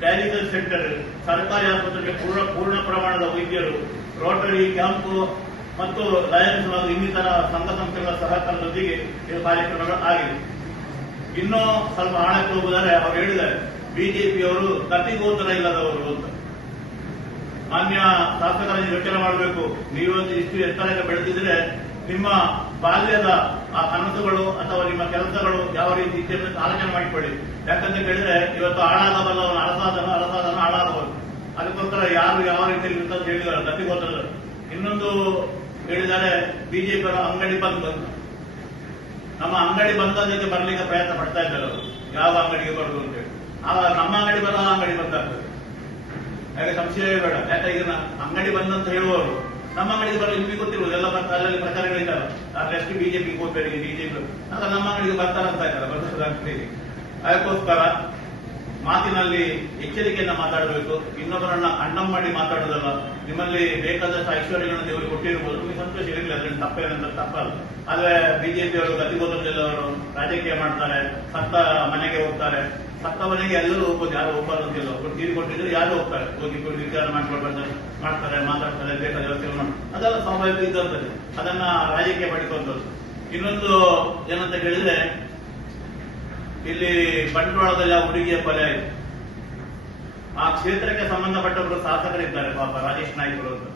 Dialysis centre, ಸರ್ಕಾರಿ ಆಸ್ಪತ್ರೆಗೆ ಪೂರ್ಣ ಪ್ರಮಾಣದ ವೈದ್ಯರು, ರೋಟರಿ ಕ್ಯಾಂಪ್ ಮತ್ತು ಲಯನ್ಸ್ ಹಾಗೂ ಇನ್ನಿತರ ಸಂಘ ಸಂಸ್ಥೆಗಳ ಸಹಕಾರದೊಂದಿಗೆ ಇದು ಕಾರ್ಯಕ್ರಮಗಳು ಆಗಿದೆ. ಇನ್ನೂ ಸ್ವಲ್ಪ ಹಣಕ್ಕೆ ಹೋಗುವುದಾದ್ರೆ ಅವರು ಹೇಳಿದ್ದಾರೆ, ಬಿಜೆಪಿಯವರು ಗತಿಗೋಚರ ಇಲ್ಲದವರು ಅಂತ. ಮಾನ್ಯ ಶಾಸಕರಾಗಿ ಯೋಚನೆ ಮಾಡಬೇಕು. ನೀವು ಇಷ್ಟು ಎತ್ತರಕ್ಕೆ ಬೆಳೆದಿದ್ರೆ ನಿಮ್ಮ ಬಾಲ್ಯದ ಆ ಕನಸುಗಳು ಅಥವಾ ನಿಮ್ಮ ಕೆಲಸಗಳು ಯಾವ ರೀತಿ ಇತ್ತು ಆಲೋಚನೆ ಮಾಡಿಕೊಳ್ಳಿ. ಯಾಕಂತ ಕೇಳಿದ್ರೆ ಇವತ್ತು ಹಾಳಾಗಬಲ್ಲವನು ಅರಸಾದನು ಹಾಳಾಗಬಹುದು. ಅದಕ್ಕೋಸ್ಕರ ಯಾರು ಯಾವ ರೀತಿಯಲ್ಲಿ ಅಂತ ಹೇಳಿದ್ದಾರೆ ಗತಿಗೋಚರ. ಇನ್ನೊಂದು ಹೇಳಿದ್ದಾರೆ, ಬಿಜೆಪಿಯವರ ಅಂಗಡಿ ಬಂದ್ ಅಂತ. ನಮ್ಮ ಅಂಗಡಿ ಬಂದದಕ್ಕೆ ಬರ್ಲಿಕ್ಕೆ ಪ್ರಯತ್ನ ಪಡ್ತಾ ಇದ್ದಾರೆ ಅವರು, ಯಾವ ಅಂಗಡಿಗೆ ಬರುದು ಅಂತೇಳಿ. ಆವಾಗ ನಮ್ಮ ಅಂಗಡಿ ಬರೋ ಅಂಗಡಿ ಬಂದಾಗ್ತದೆ. ಯಾಕೆ ಸಂಶಯವೇ ಬೇಡ. ಯಾಕೆ ಈಗ ಅಂಗಡಿ ಬಂದಂತ ಹೇಳುವವರು ನಮ್ಮ ಅಂಗಡಿಗೆ ಬರಲಿ, ನಿಮಗೆ ಗೊತ್ತಿರುವುದು ಎಲ್ಲ ಅಲ್ಲಲ್ಲಿ ಪ್ರಚಾರಗಳಿದ್ದಾವೆ. ಅದ್ರೆಷ್ಟು ಬಿಜೆಪಿ ಹೋಗ್ಬೇಡಿ, ಬಿಜೆಪಿ ಆಗ ನಮ್ಮ ಅಂಗಡಿಗೆ ಬರ್ತಾರಂತ ಇದ್ದಾರೆ, ಬರ್ತದೆ. ಅದಕ್ಕೋಸ್ಕರ ಮಾತಿನಲ್ಲಿ ಎಚ್ಚರಿಕೆಯನ್ನ ಮಾತಾಡಬೇಕು. ಇನ್ನೊಬ್ಬರನ್ನ ಅಣ್ಣಂ ಮಾಡಿ ಮಾತಾಡುವುದಲ್ಲ. ನಿಮ್ಮಲ್ಲಿ ಬೇಕಾದಷ್ಟು ಐಶ್ವರ್ಯಗಳನ್ನು ದೇವರು ಕೊಟ್ಟಿರಬಹುದು, ನಿಮಗೆ ಸಂತೋಷ ಇರಲಿಲ್ಲ, ಅದರಲ್ಲಿ ತಪ್ಪೇನಂತ ತಪ್ಪಲ್ಲ. ಆದ್ರೆ ಬಿಜೆಪಿಯವರು ಗತಿಗೋಚರದವರು ರಾಜಕೀಯ ಮಾಡ್ತಾರೆ, ಸತ್ತ ಮನೆಗೆ ಹೋಗ್ತಾರೆ. ಸತ್ತ ಮನೆಗೆ ಎಲ್ಲರೂ ಹೋಗ್ಬೋದು, ಯಾರು ಹೋಗ್ಬಾರ್ದು ಅಂತಿಲ್ಲ. ಒಬ್ಬರು ತೀರಿ ಕೊಟ್ಟಿದ್ರೆ ಯಾರು ಹೋಗ್ತಾರೆ, ಹೋಗಿ ವಿಚಾರ ಮಾಡ್ತಾರೆ, ಮಾತಾಡ್ತಾರೆ, ಬೇಕಾದ ವ್ಯವಸ್ಥೆ ಮಾಡಿ, ಅದೆಲ್ಲ ಸ್ವಾಭಾವಿಕ ಇದ್ದಂಥದ್ದು. ಅದನ್ನ ರಾಜಕೀಯ ಮಾಡಿಕೊಂಡದ್ದು. ಇನ್ನೊಂದು ಏನಂತ ಕೇಳಿದ್ರೆ, ಇಲ್ಲಿ ಬಂಟ್ವಾಳದಲ್ಲಿ ಆ ಹುಡುಗಿಯ ಕೊಲೆ ಆಯಿತು. ಆ ಕ್ಷೇತ್ರಕ್ಕೆ ಸಂಬಂಧಪಟ್ಟವರು ಶಾಸಕರಿದ್ದಾರೆ, ಪಾಪ ರಾಜೇಶ್ ನಾಯ್ಕರು ಅಂತ.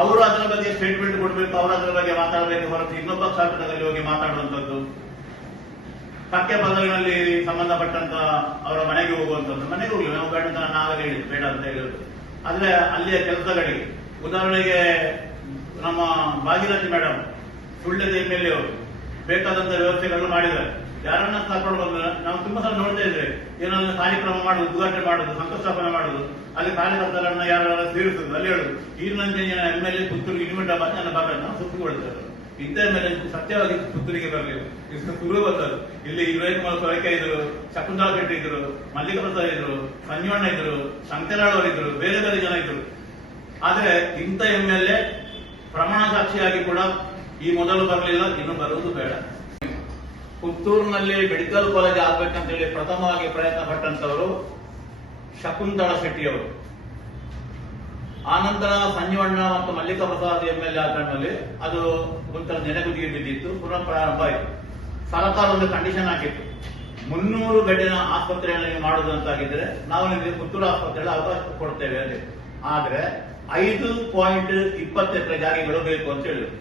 ಅವರು ಅದರ ಬಗ್ಗೆ ಸ್ಟೇಟ್ಮೆಂಟ್ ಕೊಡಬೇಕು, ಅವರು ಅದರ ಬಗ್ಗೆ ಮಾತಾಡಬೇಕು ಹೊರತು ಇನ್ನೊಬ್ಬ ಶಾಸಕರಲ್ಲಿ ಹೋಗಿ ಮಾತಾಡುವಂಥದ್ದು. ಪಠ್ಯ ಪದಗಳಲ್ಲಿ ಸಂಬಂಧಪಟ್ಟಂತ ಅವರ ಮನೆಗೆ ಹೋಗುವಂಥದ್ದು. ಮನೆಗೆ ಹೋಗ್ಲಿ, ನಾವು ಬೇಡ ಅಂತ ನಾವೇ ಹೇಳಿದ್ದು, ಬೇಡ ಅಂತ ಹೇಳಿದ್ರು. ಆದ್ರೆ ಅಲ್ಲಿಯ ಕೆಲಸಗಳಿಗೆ, ಉದಾಹರಣೆಗೆ ನಮ್ಮ ಭಾಗೀರಥಿ ಮೇಡಮ್, ಸುಳ್ಯದ MLA ಅವರು ಬೇಕಾದಂತ ವ್ಯವಸ್ಥೆಗಳನ್ನು ಮಾಡಿದ್ದಾರೆ. ಯಾರನ್ನ ಕರ್ಕೊಂಡು ಬಂದ್ರೆ ನಾವು ತುಂಬಾ ಸಲ ನೋಡ್ತಾ ಇದ್ದೇವೆ, ಏನಾದ್ರು ಕಾರ್ಯಕ್ರಮ ಮಾಡುದು, ಉದ್ಘಾಟನೆ ಮಾಡುದು, ಶಂಕುಸ್ಥಾಪನೆ ಮಾಡುದು, ಅಲ್ಲಿ ಕಾರ್ಯಕರ್ತರನ್ನ ಯಾರು ಸೇರಿಸುದು, ಅಲ್ಲಿ ಹೇಳುದು ಈಗಿನಂತೆ MLA ಪುತ್ತೂರಿಗೆ ಇನ್ವೆಂಟ್ ನನ್ನ ಭಾಗ ನಾವು ಸುತ್ತಿಕೊಳ್ತಾರೆ. ಇಂಥ ಮೇಲೆ ಸತ್ಯವಾಗಿ ಪುತ್ತೂರಿಗೆ ಬರಲಿಲ್ಲ, ಇದು ಸುರು ಬಂದದ್ದು. ಇಲ್ಲಿ ವಿವೇಕಮಲ್ ಸೊರಕೆ ಇದ್ರು, ಶಕುಂತಲಾ ಶೆಟ್ಟಿ ಇದ್ರು, ಮಲ್ಲಿಕ ಪ್ರಸಾದ್ ಇದ್ರು, ಸಂಜೀವಣ್ಣ ಇದ್ರು, ಶಂಕರಾಳ್ ಅವರಿದ್ರು, ಬೇರೆ ಬೇರೆ ಜನ ಇದ್ರು. ಆದ್ರೆ ಇಂಥ MLA ಪ್ರಮಾಣ ಸಾಕ್ಷಿಯಾಗಿ ಕೂಡ ಈ ಮೊದಲು ಬರಲಿಲ್ಲ, ಇನ್ನು ಬರುವುದು ಬೇಡ. ಪುತ್ತೂರಿನಲ್ಲಿ ಮೆಡಿಕಲ್ ಕಾಲೇಜ್ ಆಗ್ಬೇಕಂತ ಹೇಳಿ ಪ್ರಥಮವಾಗಿ ಪ್ರಯತ್ನ ಪಟ್ಟಂತವರು ಶಕುಂತಲಾ ಶೆಟ್ಟಿಯವರು. ಆನಂತರ ಸಂಜೀವಣ್ಣ ಮತ್ತು ಮಲ್ಲಿಕ ಪ್ರಸಾದ್ MLA ಆದಲ್ಲಿ ಅದು ಒಂಥರ ನೆನೆಗುದಿಗೆ ಬಿದ್ದಿತ್ತು, ಪುನಃ ಪ್ರಾರಂಭ ಆಯಿತು. ಸರ್ಕಾರ ಒಂದು ಕಂಡೀಷನ್ ಹಾಕಿತ್ತು, 300 ಬೆಡ್ಡಿನ ಆಸ್ಪತ್ರೆಯನ್ನು ನೀವು ಮಾಡುವುದಂತಾಗಿದ್ರೆ ನಾವು ನಿಮಗೆ ಪುತ್ತೂರು ಆಸ್ಪತ್ರೆಯಲ್ಲಿ ಅವಕಾಶ ಕೊಡ್ತೇವೆ ಅಂತ. ಆದ್ರೆ 5.20 ಎಕರೆ ಜಾಗೆಗಳು ಬೇಕು ಅಂತ ಹೇಳಿದ್ರು.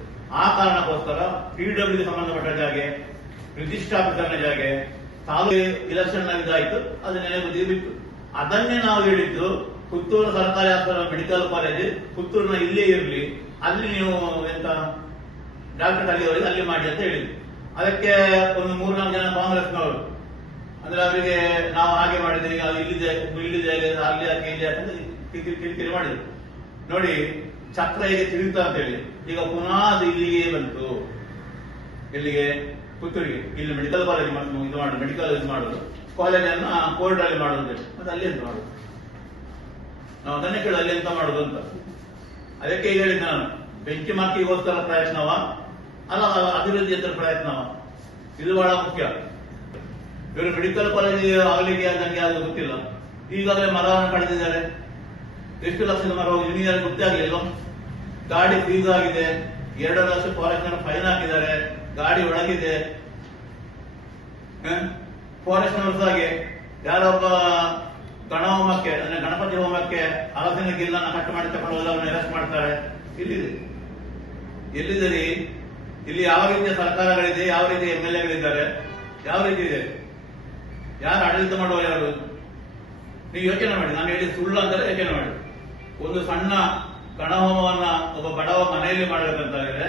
ಆ ಕಾರಣಕ್ಕೋಸ್ಕರ PWD ಸಂಬಂಧಪಟ್ಟ ಜಾಗೆ, ರಿಜಿಸ್ಟರ್ ಆಫೀಸರ್ನ ಜಾಗೆ, ತಾಲೂಕು ಇಲೆಕ್ಷನ್ ಇದಾಯಿತು, ಅದು ನೆನೆಗುದಿಗೆ ಬಿತ್ತು. ಅದನ್ನೇ ನಾವು ಹೇಳಿದ್ದು, ಪುತ್ತೂರು ಸರ್ಕಾರಿ ಆಸ್ಪತ್ರೆ ಮೆಡಿಕಲ್ ಕಾಲೇಜ್ ಪುತ್ತೂರಿನ ಇಲ್ಲೇ ಇರಲಿ, ಅಲ್ಲಿ ನೀವು ಎಂತ ಡಾಕ್ಟರ್ ಕಲಿಯವರಿಗೆ ಅಲ್ಲಿ ಮಾಡಿ ಅಂತ ಹೇಳಿದ್ವಿ. ಅದಕ್ಕೆ ಒಂದು 3-4 ಜನ ಕಾಂಗ್ರೆಸ್ನವರು, ಅಂದ್ರೆ ಅವರಿಗೆ ನಾವು ಹಾಗೆ ಮಾಡಿದ್ರೆ ಅದು ಇಲ್ಲಿದೆ ಅಲ್ಲಿ ಯಾಕೆ ಇಲ್ಲಿ ಯಾಕೆ ಕಿರಿಕಿರಿ ಮಾಡಿದ್ರು. ನೋಡಿ ಚಕ್ರ ಹೇಗೆ ತಿರುಗ್ತಾ ಅಂತ ಹೇಳಿ, ಈಗ ಪುನಃ ಅದು ಇಲ್ಲಿಗೆ ಬಂತು. ಇಲ್ಲಿಗೆ ಪುತ್ತೂರಿಗೆ, ಇಲ್ಲಿ ಮೆಡಿಕಲ್ ಕಾಲೇಜ್ ಇದು ಮಾಡುದು, ಮೆಡಿಕಲ್ ಇದು ಮಾಡುದು, ಕಾಲೇಜನ್ನು ಕೋರ್ಟ್ ಅಲ್ಲಿ ಮಾಡುದು, ಮತ್ತೆ ಅಲ್ಲಿ ಎಂತ ಮಾಡುದು? ನಾವು ಅದನ್ನೇ ಕೇಳಿ ಅಲ್ಲಿ ಎಂತ ಮಾಡುದು ಅಂತ. ಅದಕ್ಕೆ ಹೇಳಿದ ನಾನು, ಬೆಂಚ್ ಮಾರ್ಕಿಗೋಸ್ಕರ ಪ್ರಯತ್ನವ ಅಲ್ಲ, ಅಭಿವೃದ್ಧಿ ಹತ್ರ ಪ್ರಯತ್ನವ, ಇದು ಬಹಳ ಮುಖ್ಯ. ಇವರು ಮೆಡಿಕಲ್ ಕಾಲೇಜ್ ಆಗ್ಲಿಕ್ಕೆ ನನಗೆ ಯಾವುದು ಗೊತ್ತಿಲ್ಲ. ಈಗಾಗಲೇ ಮರವನ್ನು ಕಳೆದಿದ್ದಾರೆ, ಎಷ್ಟು ಲಕ್ಷದ ಮರ ಹೋಗಿ ನಿಮಗೆ ಗೊತ್ತೇ ಆಗಲಿಲ್ಲ. ಗಾಡಿ ಫ್ರೀಸ್ ಆಗಿದೆ, 2 ಲಕ್ಷ ಫಾರೆಸ್ಟ್ ಫೈನ್ ಹಾಕಿದ್ದಾರೆ, ಗಾಡಿ ಒಳಗಿದೆ. ಫಾರೆಸ್ಟ್ ಹಾಗೆ ಯಾರೊಬ್ಬ ಗಣಹೋಮಕ್ಕೆ ಅಂದ್ರೆ ಗಣಪತಿ ಹೋಮಕ್ಕೆ ಹಲಸಿನ ಗಿಲ್ಲನ್ನು ಕಟ್ ಮಾಡಿ ತಗೊಂಡು ಹೋದವನ್ನ ಅರೆಸ್ಟ್ ಮಾಡ್ತಾರೆ. ಎಲ್ಲಿದೆ ಇಲ್ಲಿ ಯಾವ ರೀತಿಯ ಸರ್ಕಾರಗಳಿದೆ, ಯಾವ ರೀತಿಯ MLAಗಳಿದ್ದಾರೆ, ಯಾವ ರೀತಿ ಇದೆ, ಯಾರು ಆಡಳಿತ ಮಾಡುವ ಯಾರು? ನೀವು ಯೋಚನೆ ಮಾಡಿ. ನಾನು ಹೇಳಿ ಸುಳ್ಳು ಅಂತಾರೆ ಯೋಚನೆ ಮಾಡಿ. ಒಂದು ಸಣ್ಣ ಗಣಹೋಮವನ್ನ ಒಬ್ಬ ಬಡವ ಮನೆಯಲ್ಲಿ ಮಾಡಬೇಕಂತಾದ್ರೆ,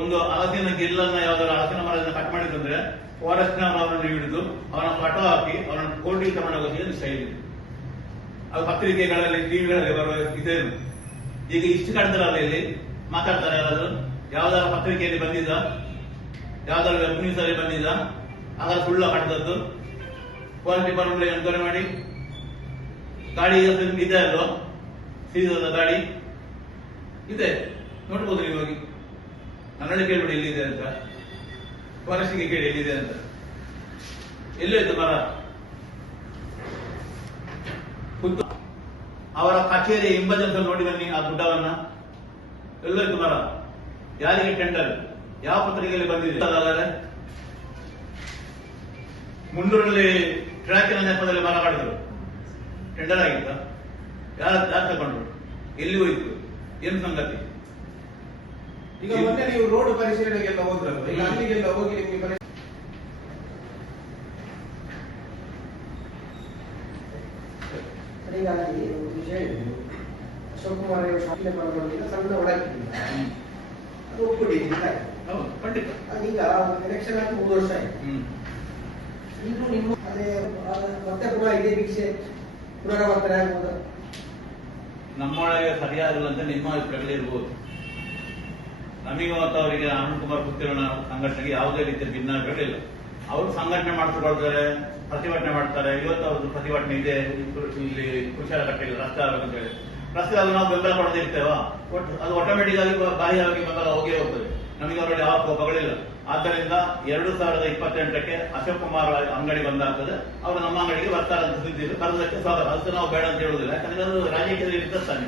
ಒಂದು ಹಲಸಿನ ಗಿಲ್ಲನ್ನ ಯಾವ್ದಾದ್ರು ಹಲಸಿನ ಮರದಿಂದ ಕಟ್ ಮಾಡಿ ತಂದ್ರೆ ಫಾರೆಸ್ಟ್ ಅವರನ್ನು ಹಿಡಿದು ಅವನ ಫೋಟೋ ಹಾಕಿ ಅವರನ್ನು ಕೋರ್ಟಿಗೆ ತಗೊಂಡೋಗೋದು ಶೈಲಿ. ಅದು ಪತ್ರಿಕೆಗಳಲ್ಲಿ ಟಿವಿಗಳಲ್ಲಿ ಬರುವ ಇದೇನು. ಈಗ ಇಷ್ಟು ಕಡ್ತಾರಲ್ಲ, ಇಲ್ಲಿ ಮಾತಾಡ್ತಾರೆ ಯಾರಾದ್ರೂ, ಯಾವ್ದಾದ್ರು ಪತ್ರಿಕೆಯಲ್ಲಿ ಬಂದಿದ್ದ, ಯಾವ್ದಾದ್ರು ವೆಬ್ ನ್ಯೂಸ್ ಅಲ್ಲಿ ಬಂದಿದ್ದ, ಆಗ ಸುಳ್ಳ ಕಡ್ದದ್ದು. ಫಾರೆಸ್ಟ್ ಡಿಪಾರ್ಟ್ಮೆಂಟ್ ಎನ್ಕ್ವೈರಿ ಮಾಡಿ, ಗಾಡಿ ಇದೆ ಅಲ್ವಾ, ಸೀಸದ ಗಾಡಿ ಇದೆ, ನೋಡ್ಬೋದು ನೀವು ಹೋಗಿ. ನನ್ನಲ್ಲಿ ಕೇಳ್ಬಿಡಿ ಎಲ್ಲಿದೆ ಅಂತ, ಫಾರೆಸ್ಟ್ಗೆ ಕೇಳಿ ಎಲ್ಲಿದೆ ಅಂತ. ಎಲ್ಲೋಯ್ತು ಮರ? ಅವರ ಕಚೇರಿ ಹಿಂಬದಿಯಲ್ಲಿ ನೋಡಿ ಬನ್ನಿ ಆ ಗುಡ್ಡವನ್ನ. ಎಲ್ಲೋಯ್ತು ಮರ? ಯಾರಿಗೆ ಟೆಂಡರ್? ಯಾವ ಪತ್ರಿಕೆಯಲ್ಲಿ ಬಂದಿದೆ? ಮುಂಡೂರಲ್ಲಿ ಟ್ರ್ಯಾಕಿನ ನೆಪದಲ್ಲಿ ಮರ ಮಾಡಿದ್ರು, ಟೆಂಡರ್ ಆಗಿತ್ತ? ಯಾರು ತಗೊಂಡ್ರು? ಎಲ್ಲಿ ಹೋಯ್ತು? ಏನ್ ಸಂಗತಿ? ಈಗ ಮೊನ್ನೆ ನೀವು ರೋಡ್ ಪರಿಶೀಲನೆಗೆಲ್ಲ ಹೋದ್ರಲ್ಲ, ಈಗ ಅಲ್ಲಿಗೆಲ್ಲ ಹೋಗಿ ನಿಮ್ಗೆ ಹೀಗಾಗಿ ಒಂದು ವಿಷಯ ಇದೆ. ಅಶೋಕ್ ಕುಮಾರ್ ಶಾಪಿನ ಪರವಾಗಿಲ್ಲ, ಸಣ್ಣ ಒಳಗಿಲ್ಲ ಅದು ಒಪ್ಪಿಕೊಂಡಿದ್ದೀವಿ. ಖಂಡಿತ. ಅದೀಗ ಎಲೆಕ್ಷನ್ ಆಗಿ 3 ವರ್ಷ ಆಯ್ತು. ಇನ್ನು ನಿಮ್ಮ ಅದೇ ಮತ್ತೆ ಪುನಃ ಇದೇ ಭಿಕ್ಷೆ ಪುನರಾವರ್ತನೆ ಆಗ್ಬೋದು. ನಮ್ಮೊಳಗೆ ಸರಿಯಾಗಿಲ್ಲ ಅಂತ ನಿಮ್ಮ ಅಭಿಪ್ರಾಯಗಳಿರ್ಬೋದು. ನಮಗೆ ಮತ್ತು ಅವರಿಗೆ ಅರುಣ್ ಕುಮಾರ್ ಪುತ್ತಿರನ ಸಂಘಟನೆಗೆ ಯಾವುದೇ ರೀತಿಯ ಭಿನ್ನಾಭಿಪ್ರಾಯಗಳಿಲ್ಲ. ಅವರು ಸಂಘಟನೆ ಮಾಡ್ಕೊಳ್ತಾರೆ, ಪ್ರತಿಭಟನೆ ಮಾಡ್ತಾರೆ. ಇವತ್ತು ಅವ್ರದ್ದು ಪ್ರತಿಭಟನೆ ಇದೆ ಇಲ್ಲಿ ಕುಶಾಲಕಟ್ಟೆಯಲ್ಲಿ ರಸ್ತೆ ಆಗಬೇಕಂತ ಹೇಳಿ. ರಸ್ತೆ ಆಗ ನಾವು ಬೆಂಬಲ ಕೊಡದೇ ಇರ್ತೇವಾ? ಅದು ಆಟೋಮೆಟಿಕ್ ಆಗಿ ಬಾಹ್ಯವಾಗಿ ಬೆಂಬಲ ಹೋಗೇ ಹೋಗ್ತದೆ. ನಮಗೆ ಅವರಲ್ಲಿ ಯಾವ ಕೋಪಗಳಿಲ್ಲ. ಆದ್ದರಿಂದ 2028ಕ್ಕೆ ಅಶೋಕ್ ಕುಮಾರ್ ಅಂಗಡಿ ಬಂದಾಗ್ತದೆ. ಅವರು ನಮ್ಮ ಅಂಗಡಿಗೆ ಬರ್ತಾರೆ ಅಂತ ಸುದ್ದಿದ್ರು, ಕರೆದಕ್ಕೆ ಸ್ವಾಗತ. ಅದಕ್ಕೆ ನಾವು ಬೇಡ ಅಂತ ಹೇಳುವುದಿಲ್ಲ, ಯಾಕಂದ್ರೆ ಅದು ರಾಜಕೀಯದಲ್ಲಿ ಇರ್ತಾನೆ.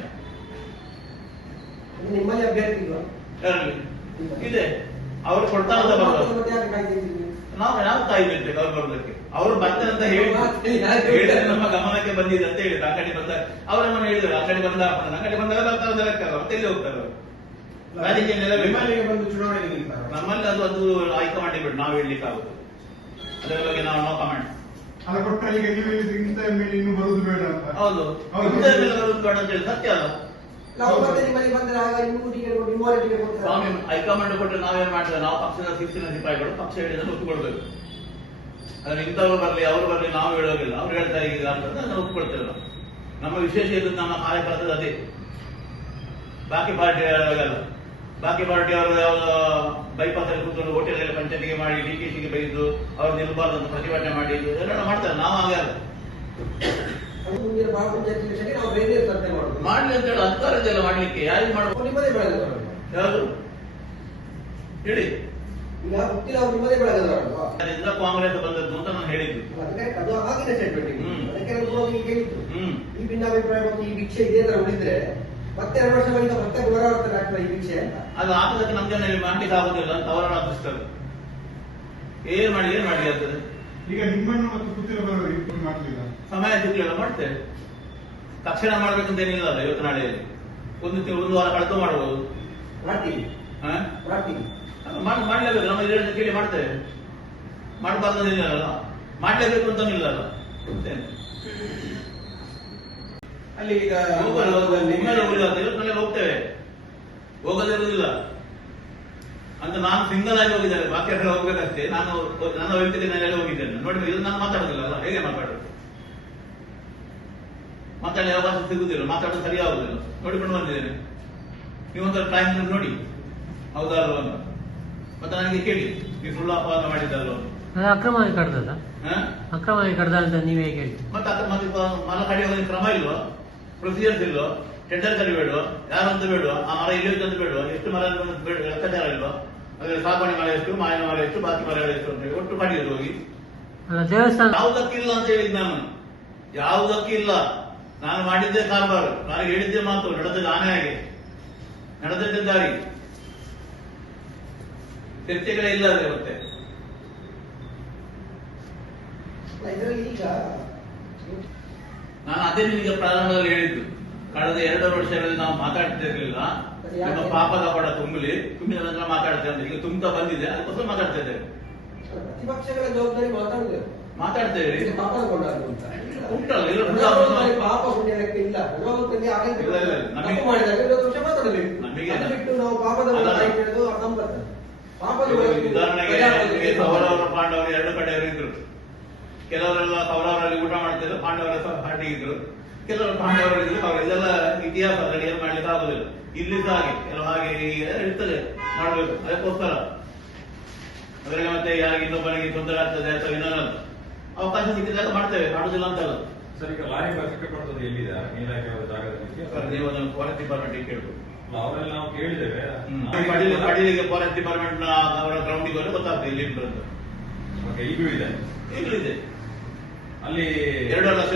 ನಿಮ್ಮಲ್ಲಿ ಅಭ್ಯರ್ಥಿಗಳು ಇದೆ, ಅವರು ಕೊಡ್ತಾರೆ ಅಂತ ಬರೋದು. ನಾವು ಕಾಯ್ದಿರ್ಬೇಕು ಅವ್ರು ಬರೋದಕ್ಕೆ. ಅವರು ಬರ್ತಾರೆ ಅಂತ ಹೇಳಿದ್ರೆ ನಮ್ಮ ಗಮನಕ್ಕೆ ಬಂದಿದೆ ಅಂತ ಹೇಳಿದ್ರು. ಅಂಗಡಿ ಬಂದಾಗ ಅವರನ್ನು ಹೇಳಿದ್ರು, ಅಂಗಡಿ ಬಂದಾಗ ಬರ್ತಾರೆ, ಮತ್ತೆ ಎಲ್ಲಿ ಹೋಗ್ತಾರೆ ಅವರು? ರಾಜಕೀಯ ನಿಮ್ಮಲ್ಲಿಗೆ ಬಂದು ಚುನಾವಣೆಗೆ ನಿಲ್ತಾರೆ. ನಮ್ಮಲ್ಲಿ ಅದು ಹೈಕಮಾಂಡ್ ಬಿಟ್ಟು ನಾವು ಹೇಳಲಿಕ್ಕೆ ಆಗುತ್ತೆ. ಅದರ ಬಗ್ಗೆ ನಾವು ನೋ ಕಮೆಂಟ್. ಅಲ್ಲ ಕೊಟ್ಟ ಈಗ ನೀವು ಇಂಥ ಮೇಲೆ ಇನ್ನು ಬರುವುದು ಬೇಡ ಅಂತ. ಹೌದು, ಇಂಥ ಮೇಲೆ ಬರುವುದು ಬೇಡ ಅಂತ ಹೇಳಿ ಸತ್ಯ ಅಲ್ಲ. ನಾವು ಮತ್ತೆ ನಿಮ್ಮಲ್ಲಿ ಬಂದ್ರೆ ಆಗ ಇನ್ನೂ ಟಿಕೆಟ್ ಕೊಟ್ಟು ನಿಮ್ಮವರೇ ಟಿಕೆಟ್ ಕೊಡ್ತಾರೆ. ಸ್ವಾಮಿ ಹೈಕಮಾಂಡ್ ಕೊಟ್ಟರೆ ನಾವೇನ್ ಮಾಡ್ತೇವೆ? ನಾವು ಪಕ್ಷದ ಶಿಸ್ತಿನ ಸಿಪಾಯಿಗಳು, ಪಕ್ಷ ಹೇಳಿದ್ರೆ ಒಪ್ಪಿಕೊಳ್ಬೇಕು. ಅದ್ರ ಇಂಥವ್ರು ಬರಲಿ ಅವರು ಬರಲಿ ನಾವು ಹೇಳೋದಿಲ್ಲ. ಅವ್ರು ಹೇಳ್ತಾರೆ ಈಗ ಅಂತಂದ್ರೆ ನಾವು ಒಪ್ಪಿಕೊಳ್ತೇವೆ. ನಮ್ಮ ವಿಶೇಷ ಇದ್ದು ನಮ್ಮ ಕಾರ್ಯಕರ್ತದ ಅದೇ. ಬಾಕಿ ಪಾರ್ಟಿ ಹೇಳೋಲ್ಲ. ಬಾಕಿ ಪಾರ್ಟಿಯವರು ಯಾವ ಬೈಪಾಸ್ ಅಲ್ಲಿ ಕೂತ್ಕೊಂಡು ಹೋಟೆಲ್ ಪಂಚಾಯತಿಗೆ ಮಾಡಿ ಡಿಕೆಶಿಗೆ ಬೈದು ಅವ್ರು ನಿಲ್ಬಾರ್ದು ಅಂತ ಪ್ರತಿಭಟನೆ ಮಾಡಿ ಎಲ್ಲ ಮಾಡ್ತಾರೆ. ನಾವು ಹಾಗೆ ಅಲ್ಲ. ಮಾಡ್ಲಿ ಅಂತ ಹೇಳಿ ಅಧಿಕಾರ ಇದೆಯಲ್ಲ ಮಾಡ್ಲಿಕ್ಕೆ. ಯಾರಿಗೆ ಮಾಡ್ಬೋದು? ನಿಮ್ಮದೇ ಬೆಳೆದ ಯಾರು ಹೇಳಿ? ಈಗ ಗೊತ್ತಿಲ್ಲ, ಅವ್ರು ನಿಮ್ಮದೇ ಬೆಳೆದವರಲ್ವಾ? ಅದರಿಂದ ಕಾಂಗ್ರೆಸ್ ಬಂದದ್ದು ಅಂತ ನಾನು ಹೇಳಿದ್ದು. ಅದು ಆಗಿನ ಸ್ಟೇಟ್ಮೆಂಟ್. ಅದಕ್ಕೆ ನಾನು ಕೂಡ ಕೇಳಿದ್ದು, ಈ ಭಿನ್ನಾಭಿಪ್ರಾಯ ಮತ್ತು ಈ ಭಿಕ್ಷೆ ಇದೇ ತರ ಉಳಿದ್ರೆ ಮತ್ತೆ 2 ವರ್ಷ ಬಳಿಕ ಮತ್ತೆ ಪುನರಾವರ್ತನೆ ಆಗ್ತದೆ ಈ ಭಿಕ್ಷೆ ಅಂತ. ಅದು ಹಾಕದಕ್ಕೆ ನಮ್ಮ ಜನ ಮಾಡ್ಲಿಕ್ಕೆ ಆಗುದಿಲ್ಲ ಅಂತ ಅವರ ಅದೃಷ್ಟರು. ಏನ್ ಮಾಡಿ ಆಗ್ತದೆ? ಈಗ ನಿಮ್ಮನ್ನು ಮತ್ತು ಪುತ್ತಿರ ಮಾಡಲಿಲ್ಲ, ಸಮಯ ಸಿಗ್ಲಿಲ್ಲ, ಮಾಡ್ತೇವೆ. ತಕ್ಷಣ ಮಾಡ್ಬೇಕಂತ ಏನಿಲ್ಲ ಅಲ್ಲ. ಇವತ್ತು ನಾಳೆಯಲ್ಲಿ ಒಂದು ವಾರ ಕಳೆದು ಮಾಡಬಹುದು. ಮಾಡ್ತೀವಿ. ಮಾಡ್ಲೇಬೇಕು. ನಮ್ಮ ಹೇಳಿದ ಕೇಳಿ ಮಾಡ್ತೇವೆ. ಮಾಡಬಾರ್ದು ಏನಿಲ್ಲ, ಮಾಡ್ಲೇಬೇಕು ಅಂತ ಇಲ್ಲಲ್ಲ. ಅಲ್ಲಿ ಈಗ ಇವತ್ತಿನಲ್ಲಿ ಹೋಗ್ತೇವೆ, ಹೋಗೋದಿರುವುದಿಲ್ಲ ಅಂತ. ನಾನು ಸಿಂಗಲ್ ಆಗಿ ಹೋಗಿದ್ದೇನೆ, ಬಾಕಿ ಹತ್ರ ಹೋಗ್ಬೇಕಷ್ಟೇ. ನಾನು ನನ್ನ ವ್ಯಕ್ತಿಗೆ ನಾನು ಹೋಗಿದ್ದೇನೆ. ನೋಡಿ, ಇದು ನಾನು ಮಾತಾಡೋದಿಲ್ಲ. ಹೇಗೆ ಮಾತಾಡೋದು? ಮಾತಾಡಲಿ ಅವಕಾಶ ಸಿಗುದಿಲ್ಲ, ಮಾತಾಡೋದು ಸರಿಯಾಗುದಿಲ್ಲ. ನೋಡಿಕೊಂಡು ಬಂದಿದ್ದೇನೆ. ನೀವೊಂಥರ ಟೈಮ್ ನೋಡಿ ಹೌದಾ ಅಲ್ವ ಅಂತ. ಮತ್ತೆ ನನಗೆ ಕೇಳಿ, ನೀವು ಸುಳ್ಳು ಅಪವಾದ ಮಾಡಿದ್ದಲ್ವ? ಅಕ್ರಮವಾಗಿ ಕಡ್ದದ ಅಕ್ರಮವಾಗಿ ಕಡ್ದ ಅಂತ ನೀವೇ ಹೇಳಿ. ಮತ್ತೆ ಮರ ಕಡಿಯೋದಕ್ಕೆ ಕ್ರಮ ಇಲ್ವಾ? ಪ್ರೊಸೀಜರ್ಸ್ ಇಲ್ವಾ? ಟೆಂಡರ್ ಕರಿಬೇಡ, ಯಾರಂತ ಬೇಡ, ಆ ಮರ ಇಲ್ಲಿ ಅಂತ ಬೇಡ, ಎಷ್ಟು ಮರ ಬೇಡ, ಲೆಕ್ಕಾಚಾರ ಇಲ್ವಾ? ಅದ್ರ ಸಾಗುವಾಣಿ ಮರ ಎಷ್ಟು, ಮಾವಿನ ಮರ ಎಷ್ಟು, ಬಾಕಿ ಮರಗಳು ಎಷ್ಟು ಅಂತ ಹೇಳಿ ಒಟ್ಟು ಕಡಿಯೋದು ಹೋಗಿ. ದೇವಸ್ಥಾನ ಯಾವುದಕ್ಕಿಲ್ಲ ಅಂತ ಹೇಳಿದ್ ನಾನು. ಯಾವುದಕ್ಕಿಲ್ಲ. ನಾನು ಮಾಡಿದ್ದೆ ಕಾರ್ಬಾರು, ನಾನು ಹೇಳಿದ್ದೆ ಮಾತು, ನಡೆದದ್ದು ಆನೆ ಹಾಗೆ ನಡೆದಿದ್ದಾರೆ. ಚರ್ಚೆಗಳೇ ಇಲ್ಲ ಅದೇ. ಮತ್ತೆ ನಾನು ಅದೇ ನಿಮಗೆ ಪ್ರಾರಂಭದಲ್ಲಿ ಹೇಳಿದ್ದು. ಕಳೆದ 2 ವರ್ಷಗಳಲ್ಲಿ ನಾವು ಮಾತಾಡ್ತಿರ್ಲಿಲ್ಲ. ನಿಮ್ಮ ಪಾಪದ ಕೊಡ ತುಂಬಿದ ನಂತರ ಮಾತಾಡ್ತೇವೆ ಅಂತ. ಈಗ ತುಂಬಾ ಬಂದಿದೆ, ಅದಕ್ಕೋಸ್ಕರ ಮಾತಾಡ್ತಾ ಇದ್ದೇವೆ. ಪ್ರತಿಪಕ್ಷಗಳ ಜವಾಬ್ದಾರಿ ಮಾತಾಡ್ತೇವೆ. ಉಂಟಲ್ಲ, ಪಾಪ ಪುಣ್ಯಕ್ಕೆ ಇಲ್ಲ. ಉದಾಹರಣೆಗೆ ಕೌರವರು ಪಾಂಡವರು 2 ಕಡೆಯವರು ಇದ್ರು. ಕೆಲವರೆಲ್ಲ ಕೌರವರಲ್ಲಿ ಊಟ ಮಾಡ್ತಿದ್ರು, ಪಾಂಡವರ ಪಾರ್ಟಿ ಇದ್ರು. ಕೆಲವರು ಪಾಂಡವರು ಇದ್ರು. ಅವರೆಲ್ಲ ಇತಿಹಾಸ ರೆಡಿಯಲ್ಲಿ ಮಾಡ್ಲಿಕ್ಕೆ ಆಗುದಿಲ್ಲ. ಇಲ್ಲಿ ಸಹ ಹಾಗೆ ಕೆಲವು ಹಾಗೆ ಇರ್ತದೆ, ಮಾಡಬೇಕು. ಅದಕ್ಕೋಸ್ಕರ ಅದರಿಗೆ ಮತ್ತೆ ಯಾರಿಗೆ ಇನ್ನೊಬ್ಬನಿಗೆ ತೊಂದರೆ ಆಗ್ತದೆ ಅಥವಾ ಇನ್ನೊಂದು ಅವಕಾಶ ಸಿಕ್ಕಿದಾಗ ಮಾಡ್ತೇವೆ, ಮಾಡುದಿಲ್ಲ ಅಂತಲ್ಲ. ಸರ್, ಈಗ ಲಾರಿ ಬಸ್ ಕೊಡ್ತದೆ ಎಲ್ಲಿದೆ ಇಲಾಖೆ ಜಾಗದಲ್ಲಿ? ನೀವು ಅದನ್ನು ಫಾರೆಸ್ಟ್ ಡಿಪಾರ್ಟ್ಮೆಂಟ್ ಕೇಳಬೇಕು. ಅವರೆಲ್ಲ ನಾವು ಕೇಳಿದ್ದೇವೆ. ಪಡಿಲಿಗೆ ಫಾರೆಸ್ಟ್ ಡಿಪಾರ್ಟ್ಮೆಂಟ್ ಅವರ ಗ್ರೌಂಡಿಗೆ ಹೋದ್ರೆ ಗೊತ್ತಾಗ್ತದೆ ಇಲ್ಲಿ ಅಂತ. ಈಗಲೂ ಇದೆ ಈಗಲೂ ಇದೆ. ಅಲ್ಲಿ 2 ಲಕ್ಷ